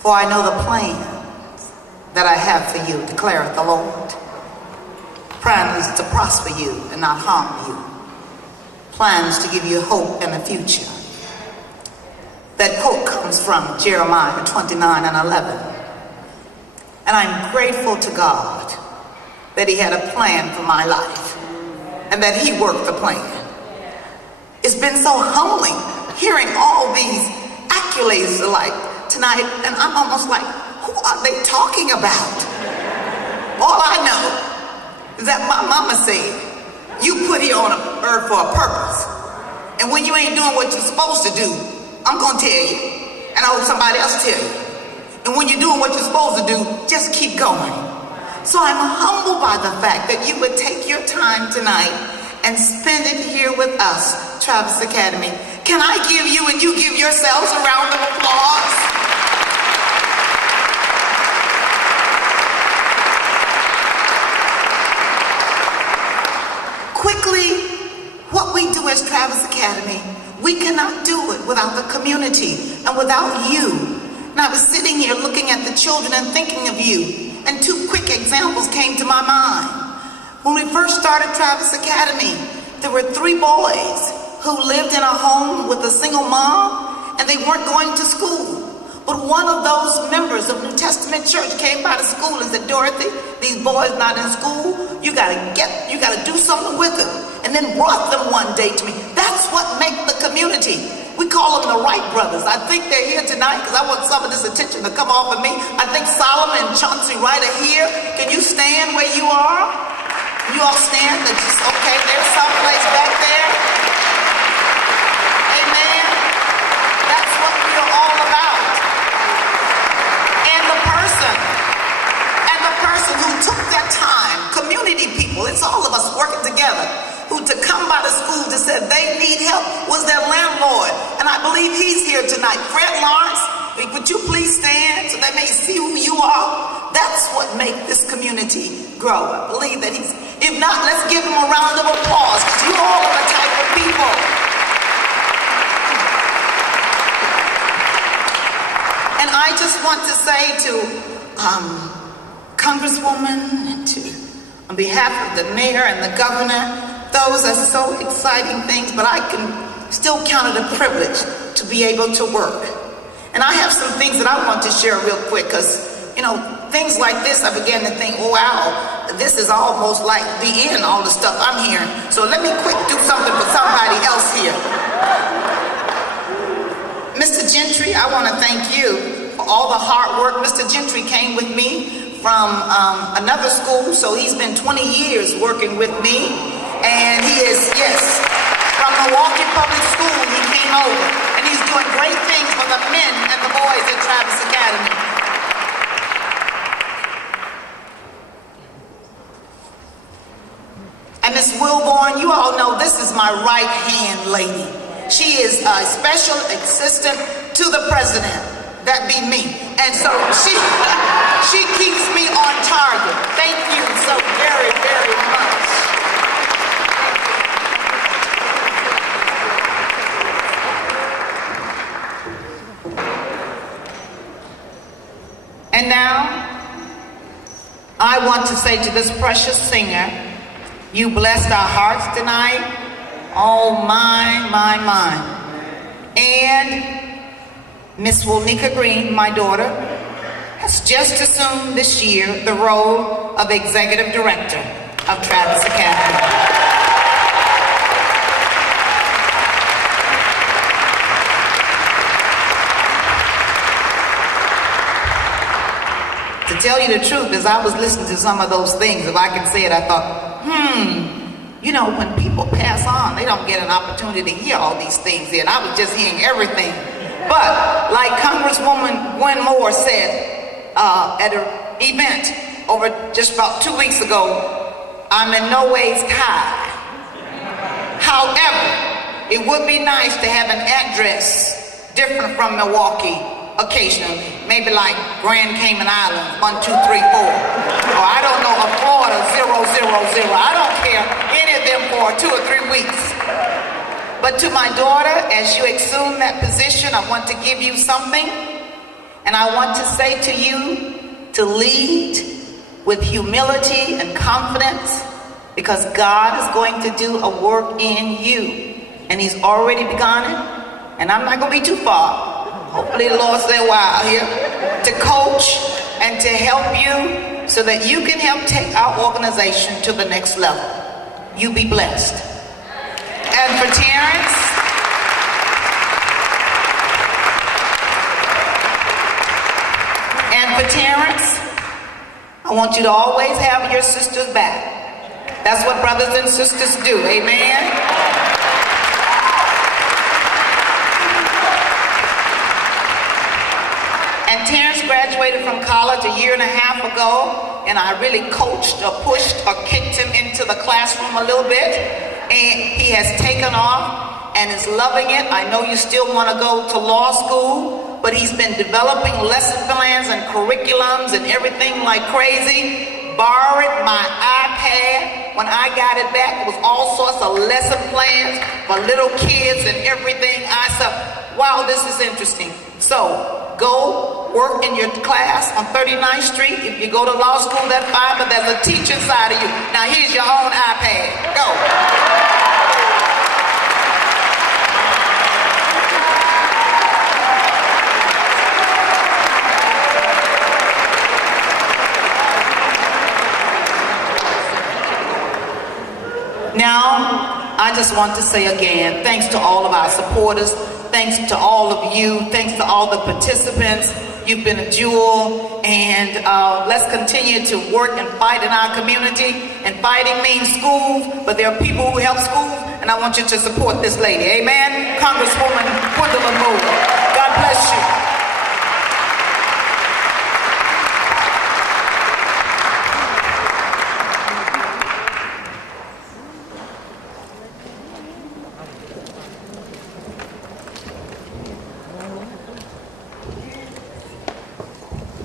For I know the plan that I have for you, declareth the Lord. Plans to prosper you and not harm you. Plans to give you hope and a future. That quote comes from Jeremiah 29:11. And I'm grateful to God that he had a plan for my life and that he worked the plan. It's been so humbling hearing all these accolades like tonight, and I'm almost like, who are they talking about? All I know is that my mama said, you put here on earth for a purpose. And when you ain't doing what you're supposed to do, I'm gonna tell you. And I hope somebody else tell you. And when you're doing what you're supposed to do, just keep going. So I'm humbled by the fact that you would take your time tonight and spend it here with us, Travis Academy. Can I give you and you give yourselves a round of applause? Quickly, what we do as Travis Academy, we cannot do it without the community and without you. And I was sitting here looking at the children and thinking of you, and two quick examples came to my mind. When we first started Travis Academy, there were 3 boys who lived in a home with a single mom, and they weren't going to school. But one of those members of New Testament Church came by the school and said, Dorothy, these boys not in school, you gotta do something with them. And then brought them one day to me. That's what makes the community. We call them the Wright brothers. I think they're here tonight because I want some of this attention to come off of me. I think Solomon and Chauncey Wright are here. Can you stand where you are? You all stand? Okay, there's someplace back there. Amen. That's what we are all about. And the person who took that time, community people, it's all of us working together, who to come by the school to say they need help was their landlord. And I believe he's here tonight. Fred Lawrence, would you please stand so they may see who you are? That's what makes this community grow. I believe that he's, if not, let's give him a round of applause because you all are the type of people. And I just want to say to Congresswoman and on behalf of the mayor and the governor, those are so exciting things, but I can still count it a privilege to be able to work. And I have some things that I want to share real quick because, you know, things like this, I began to think, oh, wow, this is almost like the end, all the stuff I'm hearing. So let me quick do something for somebody else here. Mr. Gentry, I want to thank you for all the hard work. Mr. Gentry came with me from another school, so he's been 20 years working with me. And he is, yes, from Milwaukee Public School, he came over. And he's doing great things for the men and the boys at Travis Academy. And Miss Wilborn, you all know this is my right-hand lady. She is a special assistant to the president. That be me. And so she keeps me on target. Thank you so very, very much. And now, I want to say to this precious singer, you blessed our hearts tonight. Oh my. And Miss Wilnekia Green, my daughter, has just assumed this year the role of Executive Director of Travis Academy. To tell you the truth, as I was listening to some of those things, if I can say it, I thought, you know, when people pass on, they don't get an opportunity to hear all these things here. And I was just hearing everything. But like Congresswoman Gwen Moore said at an event over just about 2 weeks ago, I'm in no ways tired. However, it would be nice to have an address different from Milwaukee occasionally. Maybe like Grand Cayman Islands, 1, 2, 3, 4. Or I don't know, a Florida 000. I don't care any of them for 2 or 3 weeks. But to my daughter, as you assume that position, I want to give you something. And I want to say to you to lead with humility and confidence, because God is going to do a work in you. And he's already begun it. And I'm not going to be too far. Hopefully the Lord stay a while here to coach and to help you so that you can help take our organization to the next level. You be blessed. And for Terrence, I want you to always have your sister's back. That's what brothers and sisters do, amen? And Terrence graduated from college a year and a half ago, and I really coached or pushed or kicked him into the classroom a little bit, and he has taken off and is loving it. I know you still want to go to law school, but he's been developing lesson plans and curriculums and everything like crazy. Borrowed my iPad. When I got it back, it was all sorts of lesson plans for little kids and everything. I said, wow, this is interesting. So go work in your class on 39th Street. If you go to law school, that's fine, but there's a teaching side of you. Now here's your own iPad. Go. Now, I just want to say again, thanks to all of our supporters, thanks to all of you, thanks to all the participants. You've been a jewel, and let's continue to work and fight in our community. And fighting means schools, but there are people who help schools, and I want you to support this lady. Amen? Congresswoman Gwendolyn Moore. God bless you.